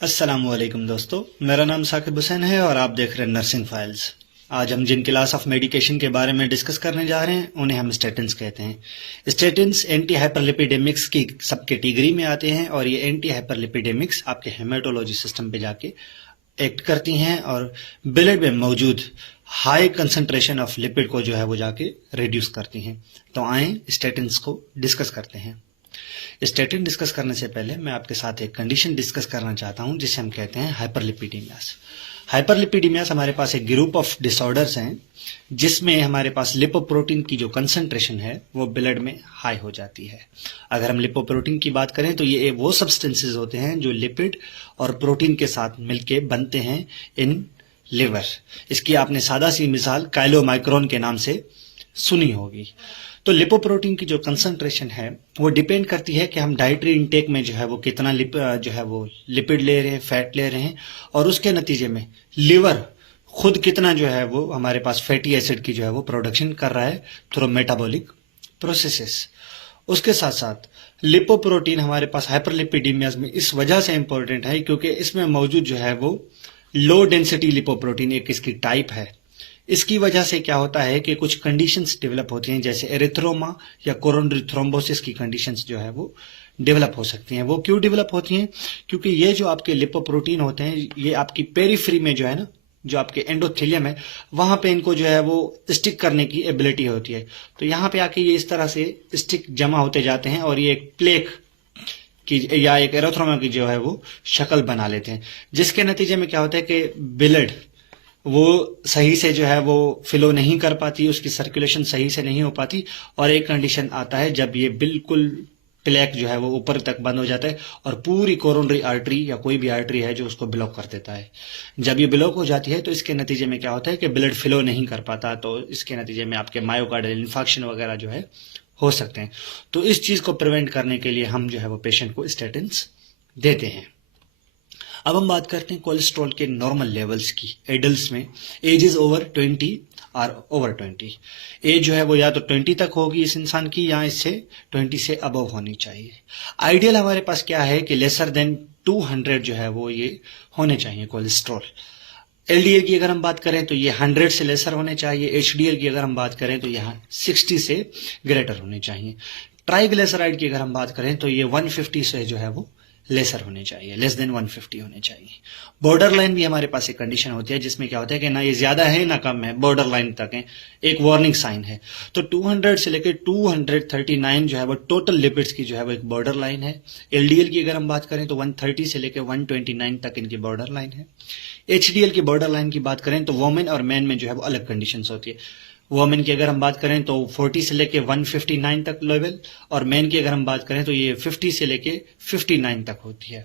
अस्सलामुअलैकुम दोस्तों, मेरा नाम साकिब हुसैन है और आप देख रहे हैं नर्सिंग फाइल्स। आज हम जिन क्लास ऑफ मेडिकेशन के बारे में डिस्कस करने जा रहे हैं उन्हें हम स्टेटिन्स कहते हैं। स्टेटिन्स एंटी हाइपरलिपिडेमिक्स की सब कैटेगरी में आते हैं और ये एंटी हाइपरलिपिडेमिक्स आपके हेमेटोलॉजी सिस्टम पे जाके एक्ट करती हैं और ब्लड में मौजूद हाई कंसंट्रेशन ऑफ लिपिड को जो है वो जाके रिड्यूस करती हैं। तो आए स्टेटिन्स को डिस्कस करते हैं। स्टेटिन डिस्कस करने से पहले मैं आपके साथ एक कंडीशन डिस्कस करना चाहता हूं जिसे हम कहते हैं हाइपरलिपिडीमियास। हाइपरलिपिडीमियास हमारे पास एक ग्रुप ऑफ डिसऑर्डर्स हैं जिसमें हमारे पास लिपोप्रोटीन की जो कंसंट्रेशन है वो ब्लड में हाई हो जाती है। अगर हम लिपोप्रोटीन की बात करें तो ये वो सब्सटेंसेस होते हैं जो लिपिड और प्रोटीन के साथ मिलके बनते हैं इन लिवर। इसकी आपने सादा सी मिसाल काइलोमाइक्रोन के नाम से सुनी होगी। तो लिपोप्रोटीन की जो कंसंट्रेशन है वो डिपेंड करती है कि हम डाइटरी इनटेक में जो है वो कितना लिपिड ले रहे हैं, फैट ले रहे हैं, और उसके नतीजे में लिवर खुद कितना जो है वो हमारे पास फैटी एसिड की जो है वो प्रोडक्शन कर रहा है थ्रू मेटाबॉलिक प्रोसेसेस। उसके साथ साथ लिपोप्रोटीन हमारे पास हाइपरलिपिडीमियास में इस वजह से इंपॉर्टेंट है क्योंकि इसमें मौजूद जो है वो लो डेंसिटी लिपोप्रोटीन एक इसकी टाइप है। इसकी वजह से क्या होता है कि कुछ कंडीशंस डेवलप होती हैं, जैसे एरिथ्रोमा या कोरोनरी थ्रोम्बोसिस की कंडीशंस जो है वो डेवलप हो सकती हैं। वो क्यों डेवलप होती हैं? क्योंकि ये जो आपके लिपोप्रोटीन होते हैं ये आपकी पेरिफ्री में जो है ना, जो आपके एंडोथेलियम है वहां पे इनको जो है वो स्टिक करने की एबिलिटी होती है। तो यहाँ पे आके ये इस तरह से स्टिक जमा होते जाते हैं और ये एक प्लेक की या एक एरोथ्रोमा की जो है वो शक्ल बना लेते हैं, जिसके नतीजे में क्या होता है कि ब्लड वो सही से जो है वो फ्लो नहीं कर पाती, उसकी सर्कुलेशन सही से नहीं हो पाती, और एक कंडीशन आता है जब ये बिल्कुल प्लेक जो है वो ऊपर तक बंद हो जाता है और पूरी कोरोनरी आर्टरी या कोई भी आर्टरी है जो उसको ब्लॉक कर देता है। जब ये ब्लॉक हो जाती है तो इसके नतीजे में क्या होता है कि ब्लड फ्लो नहीं कर पाता, तो इसके नतीजे में आपके मायोकार्डियल इन्फेक्शन वगैरह जो है हो सकते हैं। तो इस चीज को प्रिवेंट करने के लिए हम जो है वो पेशेंट को स्टेटिन्स देते हैं। अब हम बात करते हैं कोलेस्ट्रॉल के नॉर्मल लेवल्स की एडल्ट्स में, एजेस ओवर 20 और ओवर 20। एज जो है वो या तो 20 तक होगी इस इंसान की या इससे 20 से अबव होनी चाहिए। आइडियल हमारे पास क्या है कि लेसर देन 200 जो है वो ये होने चाहिए कोलेस्ट्रॉल। एलडीएल की अगर हम बात करें तो ये 100 से लेसर होने चाहिए। एचडीएल की अगर हम बात करें तो यहाँ 60 से ग्रेटर होने चाहिए। ट्राइग्लिसराइड की अगर हम बात करें तो ये 150 से जो है वो लेसर होने चाहिए, लेस देन 150 होने चाहिए। बॉर्डर लाइन भी हमारे पास एक कंडीशन होती है जिसमें क्या होता है कि ना ये ज्यादा है ना कम है, बॉर्डर लाइन तक है, एक वार्निंग साइन है। तो 200 से लेकर 239 जो है वो टोटल लिपिड्स की जो है वो एक बॉर्डर लाइन है। एलडीएल की अगर हम बात करें तो 130 से लेकर 129 तक इनकी बॉर्डर लाइन है। एचडीएल की बॉर्डर लाइन की बात करें तो वोमेन और मैन में जो है वो अलग कंडीशंस होती है। वोमेन की अगर हम बात करें तो 40 से लेके 159 तक लेवल, और मैन की अगर हम बात करें तो ये 50 से लेके 59 तक होती है।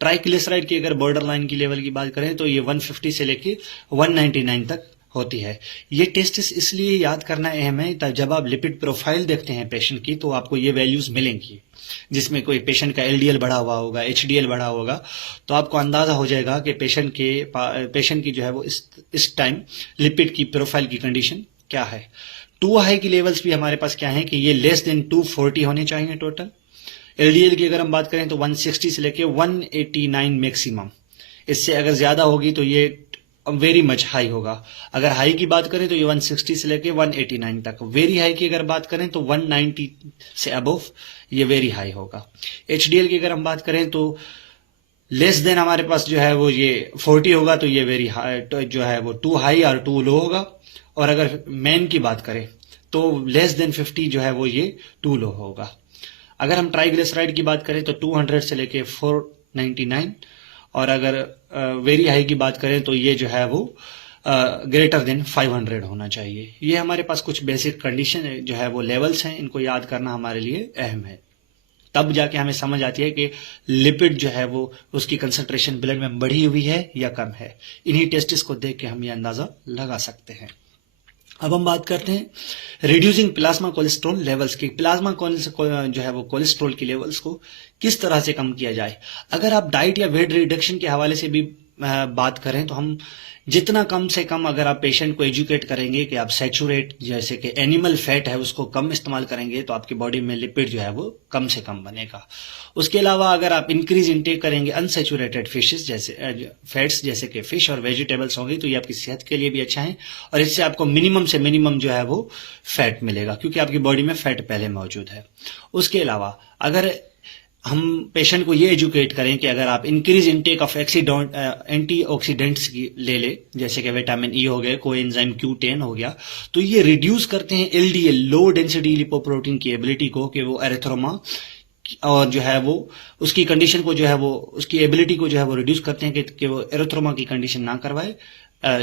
ट्राइग्लिसराइड की अगर बॉर्डर लाइन की लेवल की बात करें तो ये 150 से लेके 199 तक होती है। ये टेस्ट इसलिए याद करना अहम है, जब आप लिपिड प्रोफाइल देखते हैं पेशेंट की तो आपको ये वैल्यूज मिलेंगी, जिसमें कोई पेशेंट का एलडीएल बढ़ा हुआ होगा, एचडीएल बढ़ा होगा, तो आपको अंदाजा हो जाएगा कि पेशेंट की जो है वो इस टाइम लिपिड की प्रोफाइल की कंडीशन क्या है। टू हाई की लेवल्स भी हमारे पास क्या है कि ये लेस देन 240 होने चाहिए टोटल। एलडीएल की अगर हम बात करें तो 160 से लेके 189 मैक्सिमम। इससे अगर ज्यादा होगी तो ये वेरी मच हाई होगा। अगर हाई की बात करें तो ये 160 से लेके 189 तक। वेरी हाई की अगर बात करें तो 190 से अबव ये वेरी हाई होगा। एचडीएल की अगर हम बात करें तो लेस देन हमारे पास जो है वो ये 40 होगा, तो ये वेरी हाई जो है वो टू हाई और टू लो होगा। और अगर मैन की बात करें तो लेस देन 50 जो है वो ये टू लो होगा। अगर हम ट्राइग्लिसराइड की बात करें तो 200 से लेके 499, और अगर वेरी हाई की बात करें तो ये जो है वो ग्रेटर देन 500 होना चाहिए। ये हमारे पास कुछ बेसिक कंडीशन जो है वो लेवल्स हैं, इनको याद करना हमारे लिए अहम है। तब जाके हमें समझ आती है कि लिपिड जो है वो उसकी कंसंट्रेशन ब्लड में बढ़ी हुई है या कम है। इन्हीं टेस्टिस को देख के हम ये अंदाजा लगा सकते हैं। अब हम बात करते हैं रिड्यूसिंग प्लाज्मा कोलेस्ट्रॉल लेवल्स की। प्लाज्मा जो है वो कोलेस्ट्रॉल की लेवल्स को किस तरह से कम किया जाए। अगर आप डाइट या वेट रिडक्शन के हवाले से भी बात करें तो हम जितना कम से कम अगर आप पेशेंट को एजुकेट करेंगे कि आप सैचुरेट जैसे कि एनिमल फैट है उसको कम इस्तेमाल करेंगे तो आपकी बॉडी में लिपिड जो है वो कम से कम बनेगा। उसके अलावा अगर आप इंक्रीज इंटेक करेंगे अनसैचुरेटेड फिशेस जैसे फैट्स जैसे कि फिश और वेजिटेबल्स होंगी तो ये आपकी सेहत के लिए भी अच्छा है और इससे आपको मिनिमम से मिनिमम जो है वो फैट मिलेगा क्योंकि आपकी बॉडी में फैट पहले मौजूद है। उसके अलावा अगर हम पेशेंट को ये एजुकेट करें कि अगर आप इंक्रीज इनटेक ऑफ एंटीऑक्सीडेंट्स ले ले जैसे कि विटामिन ई हो गया, कोएंजाइम Q10 हो गया, तो ये रिड्यूस करते हैं एलडीएल लो डेंसिटी लिपोप्रोटीन की एबिलिटी को कि वो एरिथ्रोमा और जो है वो उसकी कंडीशन को जो है वो उसकी एबिलिटी को जो है वो रिड्यूस करते हैं कि वो एरिथ्रोमा की कंडीशन ना करवाए।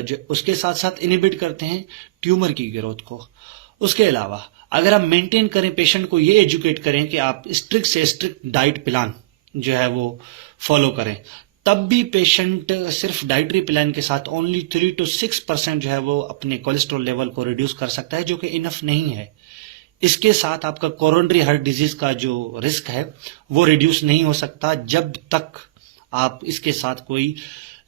जो उसके साथ साथ इनिबिट करते हैं ट्यूमर की ग्रोथ को। उसके अलावा अगर आप मेंटेन करें, पेशेंट को ये एजुकेट करें कि आप स्ट्रिक्ट से स्ट्रिक्ट डाइट प्लान जो है वो फॉलो करें, तब भी पेशेंट सिर्फ डाइटरी प्लान के साथ ओनली 3 to 6% जो है वो अपने कोलेस्ट्रॉल लेवल को रिड्यूस कर सकता है, जो कि इनफ नहीं है। इसके साथ आपका कोरोनरी हार्ट डिजीज का जो रिस्क है वो रिड्यूस नहीं हो सकता जब तक आप इसके साथ कोई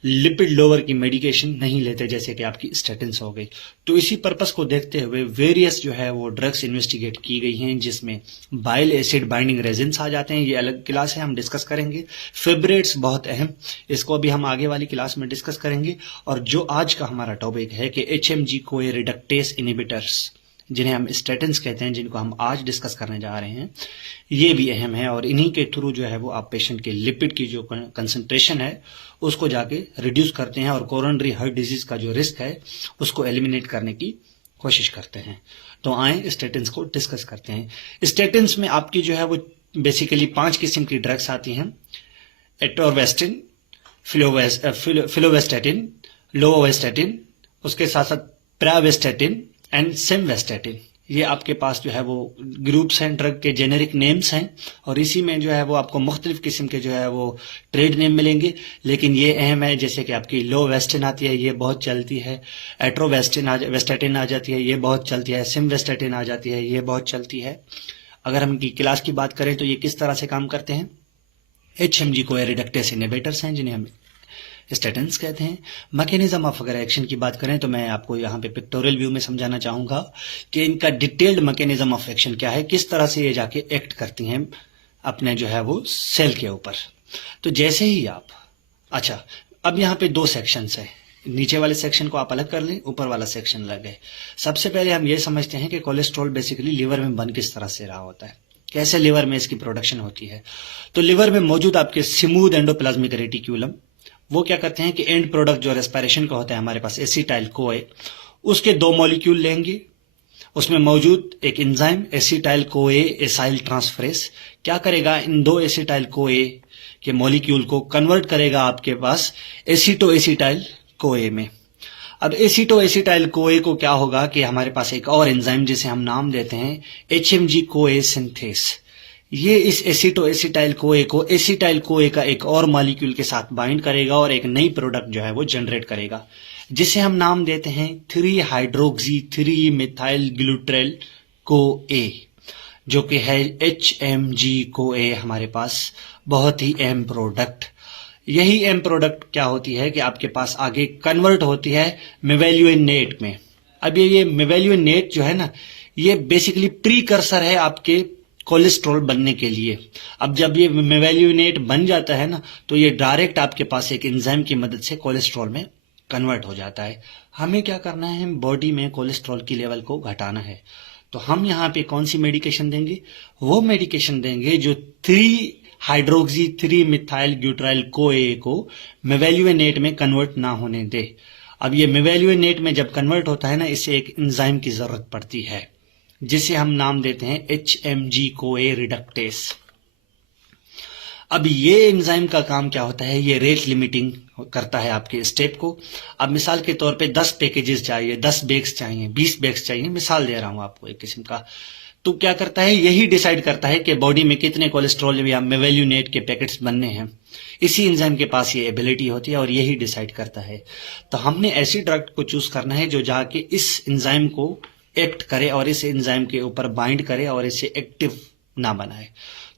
लिपिड लोअर की मेडिकेशन नहीं लेते जैसे कि आपकी स्टेटिन्स हो गई। तो इसी पर्पस को देखते हुए वेरियस जो है वो ड्रग्स इन्वेस्टिगेट की गई हैं जिसमें बाइल एसिड बाइंडिंग रेजिन्स आ जाते हैं, ये अलग क्लास है, हम डिस्कस करेंगे। फिब्रेट्स बहुत अहम, इसको भी हम आगे वाली क्लास में डिस्कस करेंगे। और जो आज का हमारा टॉपिक है कि HMG कोए रिडक्टेस इनिबिटर्स जिन्हें हम स्टेटिन्स कहते हैं, जिनको हम आज डिस्कस करने जा रहे हैं, ये भी अहम है और इन्हीं के थ्रू जो है वो आप पेशेंट के लिपिड की जो कंसंट्रेशन है उसको जाके रिड्यूस करते हैं और कोरोनरी हार्ट डिजीज का जो रिस्क है उसको एलिमिनेट करने की कोशिश करते हैं। तो आए स्टेटिन्स को डिस्कस करते हैं। स्टेटिन्स में आपकी जो है वो बेसिकली 5 किस्म की ड्रग्स आती हैं: एटोरवेस्टिन, फिलोवेस्टैटिन, लोवेस्टैटिन, उसके साथ साथ प्रावेस्टैटिन एंड सिमवेस्टैटिन। ये आपके पास जो है वो ग्रुप्स हैं, ड्रग के जेनेरिक नेम्स हैं और इसी में जो है वो आपको मुख्तलिफ किस्म के जो है वो ट्रेड नेम मिलेंगे, लेकिन ये अहम है जैसे कि आपकी लोवेस्टिन आती है, ये बहुत चलती है, वेस्टैटिन आ जाती है, ये बहुत चलती है, सिमवेस्टैटिन आ जाती है, ये बहुत चलती है। अगर हम इनकी क्लास की बात करें तो ये किस तरह से काम करते हैं, HMG कोए रिडक्टेस इनहिबिटर्स हैं जिन्हें हम स्टेटिन्स कहते हैं। मैकेनिज्म ऑफ अगर एक्शन की बात करें तो मैं आपको यहाँ पे पिक्टोरियल व्यू में समझाना चाहूंगा कि इनका डिटेल्ड मैकेनिज्म ऑफ एक्शन क्या है, किस तरह से ये जाके एक्ट करती हैं अपने जो है वो सेल के ऊपर। तो जैसे ही आप अब यहाँ पे 2 सेक्शंस है, नीचे वाले सेक्शन को आप अलग कर लें, ऊपर वाला सेक्शन अलग है। सबसे पहले हम ये समझते हैं कि कोलेस्ट्रॉल बेसिकली लिवर में बन किस तरह से रहा होता है, कैसे लिवर में इसकी प्रोडक्शन होती है। तो लिवर में मौजूद आपके स्मूथ एंडोप्लाज्मिक रेटिक्यूलम वो क्या करते हैं कि एंड प्रोडक्ट जो रेस्पिरेशन का होता है हमारे पास एसिटाइल कोए, उसके 2 मॉलिक्यूल लेंगे, उसमें मौजूद एक enzyme acetyl CoA acyl transferase क्या करेगा, इन 2 एसिटाइल कोए के मॉलिक्यूल को कन्वर्ट करेगा आपके पास एसिटो एसिटाइल कोए में। अब एसिटो एसिटाइल कोए को क्या होगा कि हमारे पास एक और एंजाइम जिसे हम नाम देते हैं HMG कोए सिंथेस, ये इस एसिटो एसिटाइल कोए को एसिटाइल कोए का एक और मॉलिक्यूल के साथ बाइंड करेगा और एक नई प्रोडक्ट जो है वो जनरेट करेगा जिसे हम नाम देते हैं 3 हाइड्रोक्सी 3 मिथाइल ग्लूट्रेल कोए, जो कि है HMG कोए हमारे पास बहुत ही अहम प्रोडक्ट। यही अहम प्रोडक्ट क्या होती है कि आपके पास आगे कन्वर्ट होती है मेवेल्यूनेट में। अब ये मेवेल्यूनेट जो है ना, ये बेसिकली प्रीकर्सर है आपके कोलेस्ट्रॉल बनने के लिए। अब जब ये मेवेल्यूनेट बन जाता है ना तो ये डायरेक्ट आपके पास एक एंजाइम की मदद से कोलेस्ट्रॉल में कन्वर्ट हो जाता है। हमें क्या करना है, बॉडी में कोलेस्ट्रॉल की लेवल को घटाना है। तो हम यहाँ पे कौन सी मेडिकेशन देंगे, वो मेडिकेशन देंगे जो 3 हाइड्रोक्सी 3 मिथाइल ग्लूट्राइल कोए को मेवेल्यूनेट में कन्वर्ट ना होने दे। अब ये मेवेल्यूनेट में जब कन्वर्ट होता है ना, इससे एक एंजाइम की जरूरत पड़ती है जिसे हम नाम देते हैं HMG कोए रिडक्टेस। अब ये एंजाइम का काम क्या होता है, ये रेट लिमिटिंग करता है आपके स्टेप को। अब मिसाल के तौर पे 10 पैकेजेस चाहिए, 10 बैग्स चाहिए, 20 बैग्स चाहिए, मिसाल दे रहा हूं आपको एक किस्म का। तो क्या करता है, यही डिसाइड करता है कि बॉडी में कितने कोलेस्ट्रॉल या मेवेल्यूनेट के पैकेट्स बनने हैं। इसी एंजाइम के पास ये एबिलिटी होती है और यही डिसाइड करता है। तो हमने ऐसी ड्रग को चूज करना है जो जाके इस एंजाइम को एक्ट करे और इस एंजाइम के ऊपर बाइंड करे और इसे एक्टिव ना बनाए।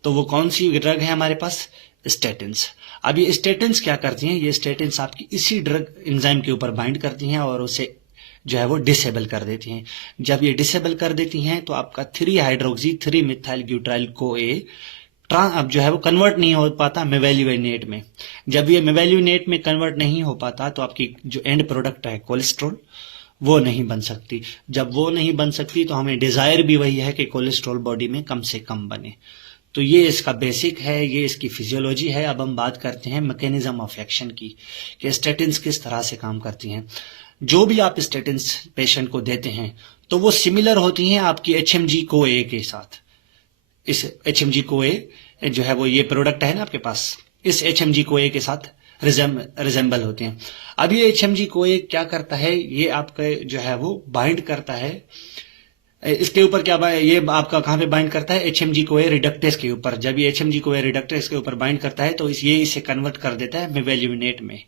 तो वो कौन सी ड्रग है हमारे पास, स्टेटिन्स। अब ये स्टेटिन्स क्या करती हैं, ये स्टेटिन्स आपकी इसी ड्रग एंजाइम के ऊपर बाइंड करती हैं और उसे जो है वो डिसेबल कर देती हैं। जब ये डिसेबल कर देती हैं तो आपका 3 हाइड्रोक्सी 3 मिथाइल ग्यूटाइल CoA अब जो है वो कन्वर्ट नहीं हो पाता मेवेल्यूनेट में। जब ये मेवेल्यूनेट में कन्वर्ट नहीं हो पाता तो आपकी जो एंड प्रोडक्ट है कोलेस्ट्रॉल वो नहीं बन सकती। जब वो नहीं बन सकती तो हमें डिजायर भी वही है कि कोलेस्ट्रॉल बॉडी में कम से कम बने। तो ये इसका बेसिक है, ये इसकी फिजियोलॉजी है। अब हम बात करते हैं मैकेनिज्म ऑफ एक्शन की कि स्टेटिन्स किस तरह से काम करती हैं। जो भी आप स्टेटिन्स पेशेंट को देते हैं तो वो सिमिलर होती हैं आपकी HMG CoA के साथ। इस HMG CoA जो है वो ये प्रोडक्ट है ना आपके पास, इस HMG CoA के साथ रिजेंबल होते हैं। अब ये HMG CoA क्या करता है, ये आपका जो है वो बाइंड करता है इसके ऊपर क्या ये आपका कहां पे बाइंड करता है, HMG CoA रिडक्टेस के ऊपर। जब ये HMG CoA रिडक्टेस के ऊपर बाइंड करता है तो ये इसे कन्वर्ट कर देता है मेवेल्यूनेट में।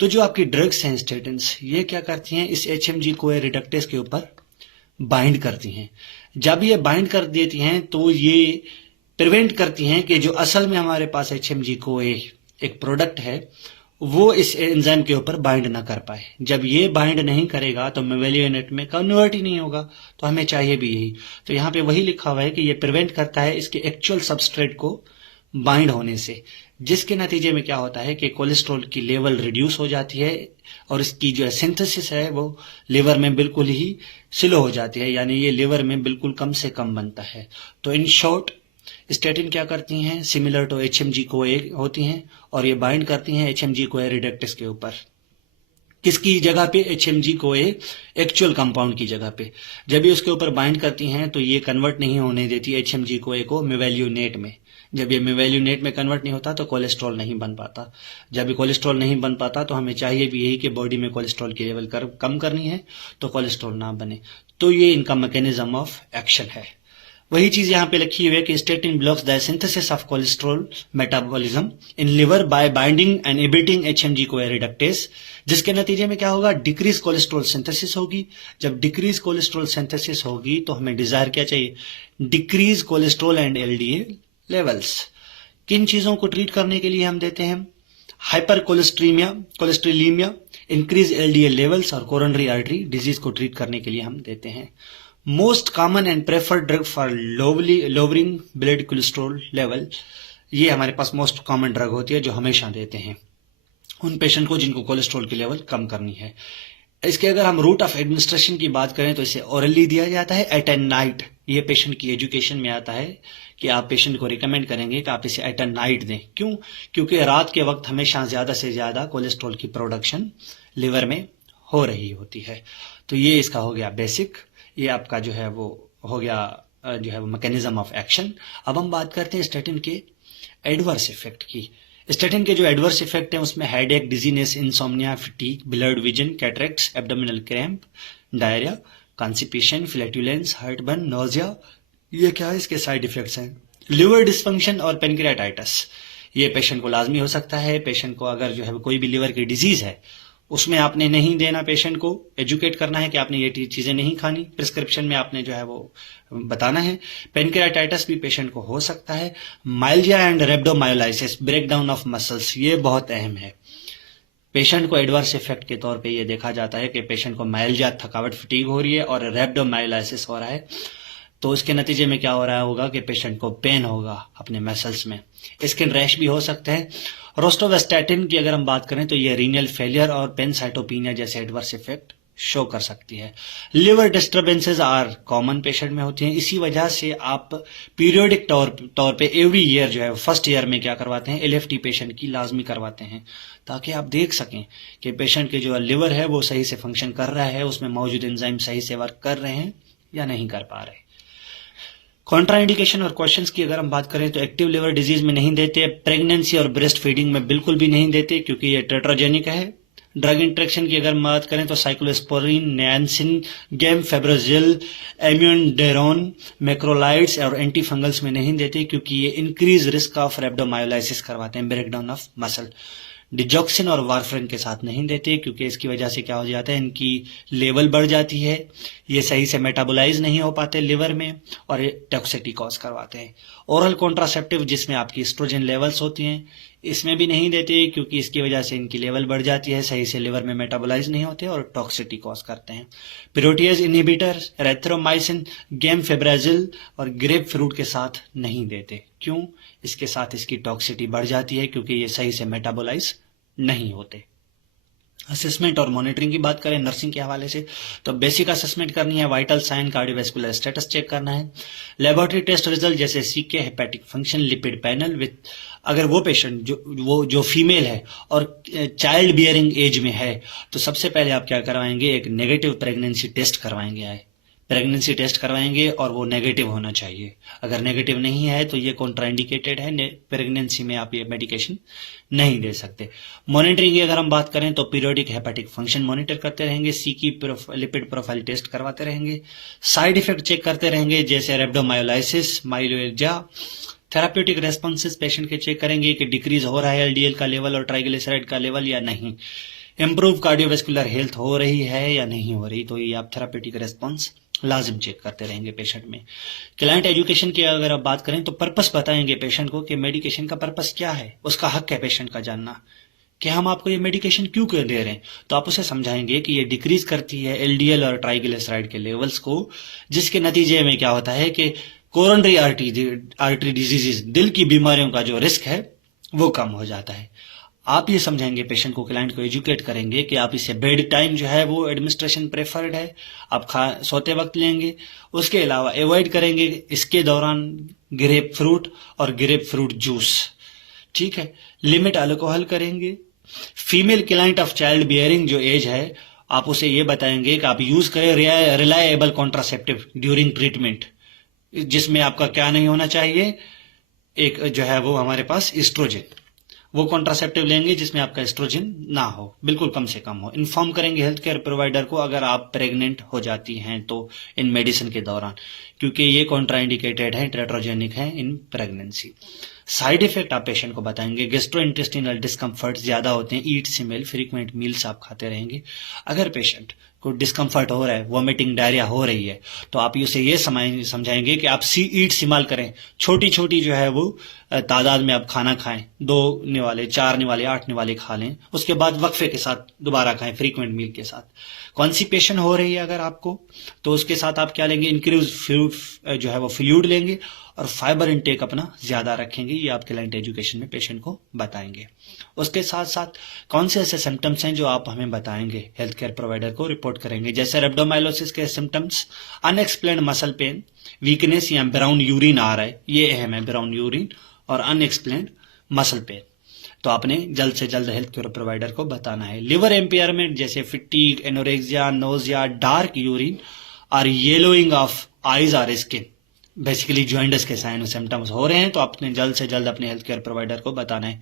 तो जो आपकी ड्रग्स हैं स्टेटिन्स, ये क्या करती हैं, इस HMG CoA रिडक्टेस के ऊपर बाइंड करती हैं। जब ये बाइंड कर देती हैं तो ये प्रिवेंट करती हैं कि जो असल में हमारे पास HMG CoA एक प्रोडक्ट है वो इस एंजाइम के ऊपर बाइंड ना कर पाए। जब ये बाइंड नहीं करेगा तो मेवेल्यूनेट में कन्वर्ट ही नहीं होगा। तो हमें चाहिए भी यही। तो यहाँ पे वही लिखा हुआ है कि ये प्रिवेंट करता है इसके एक्चुअल सबस्ट्रेट को बाइंड होने से, जिसके नतीजे में क्या होता है कि कोलेस्ट्रॉल की लेवल रिड्यूस हो जाती है और इसकी जो सिंथेसिस है वो लिवर में बिल्कुल ही स्लो हो जाती है, यानी ये लिवर में बिल्कुल कम से कम बनता है। तो इन शॉर्ट स्टेटिन क्या करती हैं, सिमिलर टू HMG CoA होती हैं और ये बाइंड करती हैं HMG CoA रिडक्टेस के ऊपर। किसकी जगह पे, HMG CoA एक्चुअल कंपाउंड की जगह पे। जब ये उसके ऊपर बाइंड करती हैं तो ये कन्वर्ट नहीं होने देती HMG CoA को मेवेल्यूनेट में। जब ये मेवेल्यूनेट में कन्वर्ट नहीं होता तो कोलेस्ट्रॉल नहीं बन पाता। जब ये कोलेस्ट्रॉल नहीं बन पाता तो हमें चाहिए भी यही कि बॉडी में कोलेस्ट्रॉल की लेवल कम करनी है तो कोलेस्ट्रॉल ना बने। तो ये इनका मैकेनिज्म ऑफ एक्शन है। वही चीज यहाँ पे लिखी हुई है कि statin blocks the synthesis of cholesterol metabolism in liver bye binding and inhibiting HMG CoA reductase, जिसके नतीजे में क्या होगा, डिक्रीज कोलेस्ट्रॉल सिंथेसिस होगी। जब डिक्रीज कोलेस्ट्रॉल सिंथेसिस होगी तो हमें डिजायर क्या चाहिए, decrease cholesterol and LDL levels. किन चीजों को ट्रीट करने के लिए हम देते हैं, हाइपर कोलेस्ट्रीलीमिया, इंक्रीज LDL लेवल्स और कोरोनरी आर्टरी डिजीज को ट्रीट करने के लिए हम देते हैं। Most common and preferred drug for lowering blood cholesterol level, ये हमारे पास मोस्ट कॉमन ड्रग होती है जो हमेशा देते हैं उन पेशेंट को जिनको कोलेस्ट्रॉल की लेवल कम करनी है। इसके अगर हम रूट ऑफ एडमिनिस्ट्रेशन की बात करें तो इसे ओरली दिया जाता है एट एन नाइट। ये पेशेंट की एजुकेशन में आता है कि आप पेशेंट को रिकमेंड करेंगे कि आप इसे एट एन नाइट दें। क्यों? क्योंकि रात के वक्त हमेशा ज्यादा से ज्यादा कोलेस्ट्रॉल की प्रोडक्शन लिवर में हो रही होती है। तो ये इसका हो गया बेसिक, ये आपका जो है वो हो गया जो है वो मैकेनिज्म ऑफ एक्शन। अब हम बात करते हैं स्टेटिन के एडवर्स इफेक्ट की। स्टेटिन के जो एडवर्स इफेक्ट हैं उसमें headache, dizziness, insomnia, fatigue, blurred vision, cataracts, abdominal cramp, diarrhoea, constipation, flatulence, heartburn, nausea, ये क्या है इसके साइड इफेक्ट्स हैं। लिवर डिस्फंक्शन और पेनक्रियाटाइटिस, ये पेशेंट को लाजमी हो सकता है। पेशेंट को अगर जो है कोई भी लिवर की डिजीज है उसमें आपने नहीं देना, पेशेंट को एजुकेट करना है कि आपने ये चीजें नहीं खानी, प्रिस्क्रिप्शन में आपने जो है वो बताना है। पेनक्रियाटाइटिस भी पेशेंट को हो सकता है। Myalgia and rhabdomyolysis, breakdown of muscles, ये बहुत अहम है। पेशेंट को एडवर्स इफेक्ट के तौर पे ये देखा जाता है कि पेशेंट को माइल्जिया, थकावट, फटीग हो रही है और रेब्डोमायोलाइसिस हो रहा है। तो इसके नतीजे में क्या हो रहा होगा कि पेशेंट को पेन होगा अपने मसल्स में। स्किन रैश भी हो सकते हैं। रोस्टोवेस्टैटिन की अगर हम बात करें तो ये रीनल फेलियर और पेनसाइटोपिनिया जैसे एडवर्स इफेक्ट शो कर सकती है। Liver disturbances are common patient में होती हैं। इसी वजह से आप पीरियोडिक तौर पे एवरी ईयर जो है फर्स्ट ईयर में क्या करवाते हैं, LFT पेशेंट की लाजमी करवाते हैं ताकि आप देख सकें कि पेशेंट के जो लिवर है वो सही से फंक्शन कर रहा है, उसमें मौजूद एंजाइम सही से वर्क कर रहे हैं या नहीं कर पा रहे। कॉन्ट्राइंडिकेशन और क्वेश्चंस की अगर हम बात करें तो एक्टिव लिवर डिजीज में नहीं देते, प्रेगनेंसी और ब्रेस्ट फीडिंग में बिल्कुल भी नहीं देते क्योंकि ये टेट्राजेनिक है। ड्रग इंटरेक्शन की अगर बात करें तो साइक्लोस्पोरिन, नैंसिन, गैमफेब्रोजिल, एम्यूनडेरोन, मैक्रोलाइड्स और एंटी फंगल्स में नहीं देते क्योंकि ये इंक्रीज रिस्क ऑफ रेब्डोमायोलाइसिस करवाते हैं, ब्रेकडाउन ऑफ मसल। डिजॉक्सिन और वारफरिन के साथ नहीं देते, क्योंकि इसकी वजह से क्या हो जाता है, इनकी लेवल बढ़ जाती है, ये सही से मेटाबोलाइज नहीं हो पाते लिवर में और ये टॉक्सिसिटी कॉज करवाते हैं। ओरल कॉन्ट्रासेप्टिव जिसमें आपकी एस्ट्रोजन लेवल्स होती हैं, इसमें भी नहीं देते, क्योंकि इसकी वजह से इनकी लेवल बढ़ जाती है, सही से लिवर में मेटाबोलाइज नहीं होते और टॉक्सिसिटी कॉज करते हैं। प्रोटीएज इनहिबिटर, एरिथ्रोमाइसिन, गेमफेब्राजिल और ग्रेप फ्रूट के साथ नहीं देते। क्यों? इसके साथ इसकी टॉक्सिसिटी बढ़ जाती है, क्योंकि ये सही से मेटाबोलाइज नहीं होते। असेसमेंट और मॉनिटरिंग की बात करें नर्सिंग के हवाले से, तो बेसिक असेसमेंट करनी है, vital sign, cardiovascular status check करना है, लेबोरेटरी टेस्ट रिजल्ट जैसे CK, hepatic function, lipid panel with, अगर वो पेशेंट जो फीमेल है और चाइल्ड बियरिंग एज में है, तो सबसे पहले आप क्या करवाएंगे, एक नेगेटिव प्रेगनेंसी टेस्ट करवाएंगे, प्रेगनेंसी टेस्ट करवाएंगे और वो नेगेटिव होना चाहिए। अगर नेगेटिव नहीं है तो ये कॉन्ट्राइंडिकेटेड है, प्रेगनेंसी में आप ये मेडिकेशन नहीं दे सकते। मॉनिटरिंग की अगर हम बात करें तो पीरियोडिक हेपेटिक फंक्शन मॉनिटर करते रहेंगे, सी की लिपिड प्रोफाइल टेस्ट करवाते रहेंगे, साइड इफेक्ट चेक करते रहेंगे जैसे रेब्डोमायोलाइसिस, माइलोएल्जिया, थेराप्यूटिक रेस्पॉन्सेस पेशेंट के चेक करेंगे कि डिक्रीज हो रहा है एलडीएल का लेवल और ट्राइग्लिसराइड का लेवल या नहीं, इंप्रूव कार्डियोवैस्कुलर हेल्थ हो रही है या नहीं हो रही, तो ये आप थेराप्यूटिक रेस्पॉन्स लाजिम चेक करते रहेंगे पेशेंट में। क्लाइंट एजुकेशन की अगर आप बात करें तो पर्पस बताएंगे पेशेंट को कि मेडिकेशन का पर्पस क्या है, उसका हक है पेशेंट का जानना कि हम आपको ये मेडिकेशन क्यों दे रहे हैं। तो आप उसे समझाएंगे कि ये डिक्रीज करती है एलडीएल और ट्राइग्लिसराइड के लेवल्स को, जिसके नतीजे में क्या होता है कि कोरोनरी आर्टरी डिजीजेस, दिल की बीमारियों का जो रिस्क है वो कम हो जाता है। आप ये समझाएंगे पेशेंट को, क्लाइंट को एजुकेट करेंगे कि आप इसे बेड टाइम जो है वो एडमिनिस्ट्रेशन प्रेफर्ड है, आप सोते वक्त लेंगे। उसके अलावा अवॉइड करेंगे इसके दौरान ग्रेप फ्रूट और ग्रेप फ्रूट जूस, ठीक है। लिमिट अल्कोहल करेंगे। Female client of child bearing जो एज है, आप उसे ये बताएंगे कि आप यूज करें रिलायबल कॉन्ट्रासेप्टिव ड्यूरिंग ट्रीटमेंट, जिसमें आपका क्या नहीं होना चाहिए, एक जो है वो हमारे पास एस्ट्रोजन, वो कॉन्ट्रासेप्टिव लेंगे जिसमें आपका एस्ट्रोजन ना हो, बिल्कुल कम से कम हो। इन्फॉर्म करेंगे हेल्थ केयर प्रोवाइडर को अगर आप प्रेग्नेंट हो जाती हैं तो इन मेडिसिन के दौरान, क्योंकि ये कॉन्ट्राइंडिकेटेड है, टेट्रोजेनिक है इन प्रेगनेंसी। साइड इफेक्ट आप पेशेंट को बताएंगे, गेस्ट्रोइंटेस्टिनल डिस्कम्फर्ट ज्यादा होते हैं, ईट स्मेल, फ्रीक्वेंट मील्स आप खाते रहेंगे। अगर पेशेंट को डिस्कम्फर्ट हो रहा है, वॉमिटिंग, डायरिया हो रही है, तो आप उसे ये समझाएंगे कि आप ईट स्मॉल करें, छोटी छोटी जो है वो तादाद में आप खाना खाएं, 2 निवाले, 4 निवाले, 8 निवाले खा लें, उसके बाद वक्फे के साथ दोबारा खाएं, फ्रीक्वेंट मील के साथ। कॉन्स्टिपेशन हो रही है अगर आपको, तो उसके साथ आप क्या लेंगे, इंक्रीज फ्लूइड जो है वो फ्लूइड लेंगे और फाइबर इनटेक अपना ज्यादा रखेंगे। ये आप क्लाइंट एजुकेशन में पेशेंट को बताएंगे। उसके साथ साथ कौन से ऐसे सिम्टम्स हैं जो आप हमें बताएंगे, हेल्थ केयर प्रोवाइडर को रिपोर्ट करेंगे, जैसे रेब्डोमाइलोसिस के symptoms, unexplained muscle pain, weakness या ब्राउन यूरिन आ रहा है, ये अहम है, ब्राउन यूरिन और अनएक्सप्लेन्ड मसल पेन, तो आपने जल्द से जल्द हेल्थ केयर प्रोवाइडर को बताना है। लिवर एम्पेयरमेंट जैसे फिटीग, एनोरेक्सिया, नोजिया, डार्क यूरिन और येलोइंग ऑफ आईज और स्किन, बेसिकली जॉइंटिस के साइन सिम्टम्स हो रहे हैं, तो आपने जल्द से जल्द अपने हेल्थ केयर प्रोवाइडर को बताना है।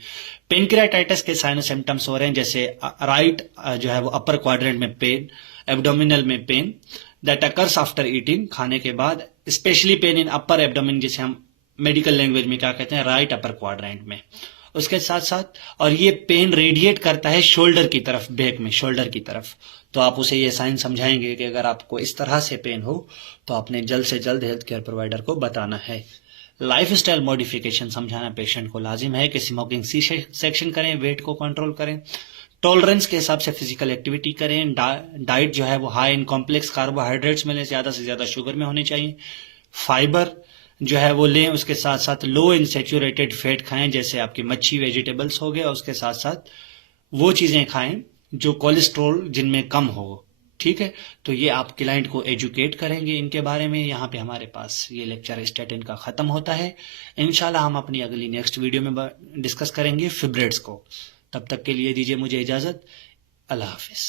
पेनक्रियाटाइटिस के साइन सिम्टम्स हो रहे हैं, जैसे राइट जो है वो अपर क्वाड्रेंट में पेन, एब्डोमिनल में pain that occurs after eating, खाने के बाद, specially pain in upper abdomen, जिसे हम मेडिकल लैंग्वेज में क्या कहते हैं, राइट अपर क्वाड्रेंट में। उसके साथ साथ और ये पेन रेडिएट करता है शोल्डर की तरफ, बैक में शोल्डर की तरफ, तो आप उसे ये साइन समझाएंगे कि अगर आपको इस तरह से पेन हो तो आपने जल्द से जल्द हेल्थ केयर प्रोवाइडर को बताना है। लाइफ स्टाइल मॉडिफिकेशन समझाना पेशेंट को लाजिम है कि स्मोकिंग सेक्शन करें, वेट को कंट्रोल करें, टॉलरेंस के हिसाब से फिजिकल एक्टिविटी करें, डाइट जो है वो हाई इन कॉम्प्लेक्स कार्बोहाइड्रेट्स में लें, ज्यादा से ज्यादा शुगर में होनी चाहिए, फाइबर जो है वो लें, उसके साथ साथ लो इन सैचुरेटेड फैट खाएं, जैसे आपकी मच्छी, वेजिटेबल्स हो गए, और उसके साथ साथ वो चीजें खाएं जो कोलेस्ट्रॉल जिनमें कम हो, ठीक है। तो ये आप क्लाइंट को एजुकेट करेंगे इनके बारे में। यहाँ पे हमारे पास ये लेक्चर स्टैटिन का खत्म होता है। इंशाल्लाह हम अपनी अगली नेक्स्ट वीडियो में डिस्कस करेंगे फिब्रेट्स को। तब तक के लिए दीजिए मुझे इजाजत। अल्लाह हाफिज।